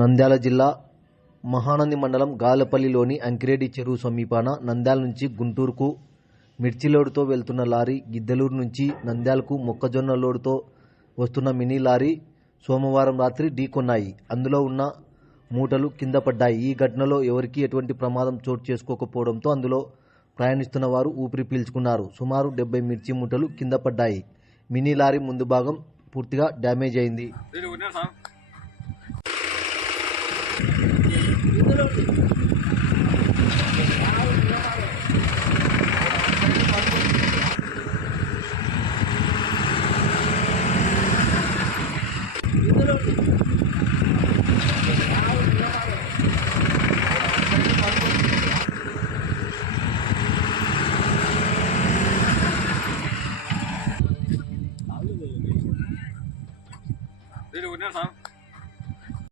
నంద్యాల జిల్లా మహానంది మండలం గాలపల్లిలోని అంకిరెడ్డి చెరువు సమీపాన నంద్యాల నుంచి గుంటూరుకు మిర్చి లోడుతో వెళ్తున్న లారీ గిద్దలూరు నుంచి నంద్యాలకు మొక్కజొన్న లోడుతో వస్తున్న మినీ లారీ సోమవారం రాత్రి ఢీకొన్నాయి. అందులో ఉన్న మూటలు కింద పడ్డాయి. ఈ ఘటనలో ఎవరికీ ఎటువంటి ప్రమాదం చోటు చేసుకోకపోవడంతో అందులో ప్రయాణిస్తున్న వారు ఊపిరి పీల్చుకున్నారు. సుమారు డెబ్బై మిర్చి మూటలు కింద పడ్డాయి. మినీ లారీ ముందు భాగం పూర్తిగా డ్యామేజ్ అయింది. 내려오냐 상?